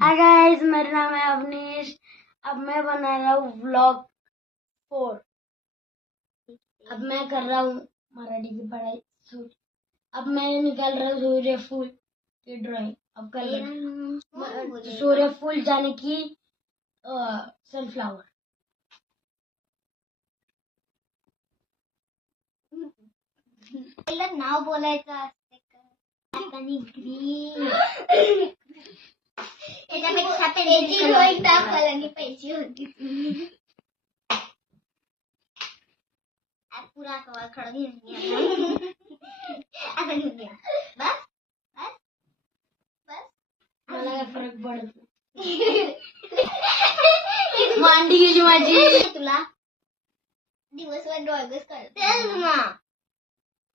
Hi guys, मेरा नाम है अवनीश। अब मैं बना रहा हूँ व्लॉग 4। अब मैं कर रहा हूँ मराठी की पढ़ाई। अब मैं निकाल रहा हूँ सूर्य फूल की ड्राइंग। अब कल सूर्य फूल जाने की सनफ्लावर। नाव बोलायचं असते का ग्रीन त्याच्यापेक्षा पैसे होती पुरा कवा खडा घेऊन आता घेऊन घ्या बस बस बस मला काय फरक पडत मांडी गेली माझी. तुला दिवसभर ड्रॉइंगच करते ना.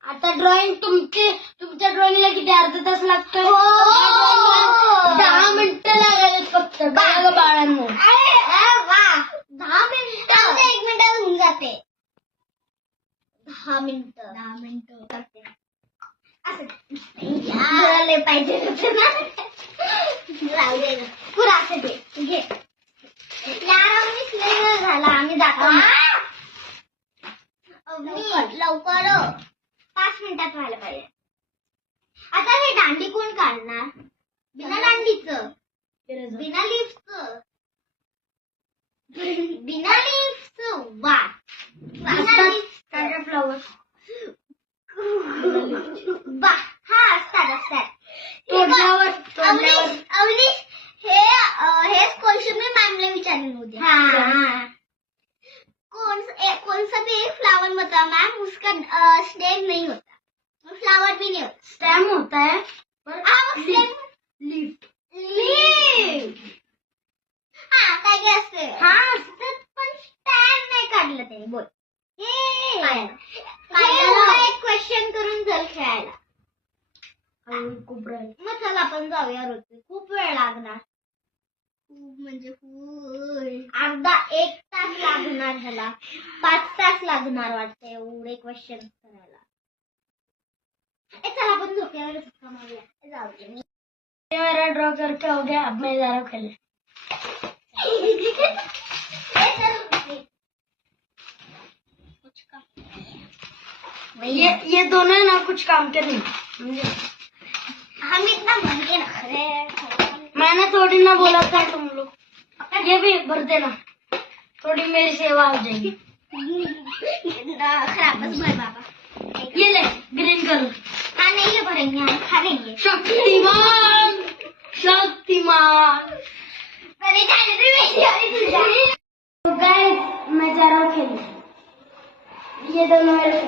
आता ड्रॉइंग तुमच्या ड्रॉइंगला किती अर्धा तास लागतो? 10 मिनिटं लागायला फक्त. बघा बाळांनो, 10 मिनिटं 1 मिनिटात होऊन जाते. 10 मिनिटं करते असं पाहिजे ना. राहू दे पुरा असं घे यार. झाला आम्ही जातो लवकर 5 मिनिटात व्हायला पाहिजे. आता हे दांडी कोण काढणार? बिना दांडीचं, बिना लिफ्टचं, बिना लिफ्टचं. वा फ्लावर वा हा असतात तोडल्यावर अवनीश हे क्वेश्चन मी मॅमला विचारले होते. कौन सा भी एक फ्लावर बताओ मैम, उसका स्टेम नहीं होता, फ्लावर भी नहीं होता. स्टेम होता है पर लीफ हा काय असते. हा असतात पण स्टेम नाही काढलं त्याने. बोल एक क्वेश्चन करून चल खेळायला. खूप राहील. मग चल आपण जाऊया रोज. खूप वेळ लागणार. खूप म्हणजे अर्धा 1 तास लागणार. ह्याला 5 तास लागणार वाटतं एवढे क्वेश्चन करायला. चल आपण झोक्यावर धक्का मारूया. जाऊ दे. मेरा ड्रॉ करके हो गया. अब मैं जा रहा हूँ खेलने. ये दोनों ना कुछ काम के नहीं. हम इतना भर के रख रहे हैं. मैंने थोड़ी ना बोला था तुम लोग. ये भी भर देना, थोड़ी मेरी सेवा हो जाएगी. खराबच भर बाबा. ये ले ग्रीन कलर. हाँ नहीं ये भरेंगे, हम खा लेंगे. शक्तिमान शक्तिमान. तो गाइस, मैं जा रहा हूँ खेलने. ये दोनों मेरे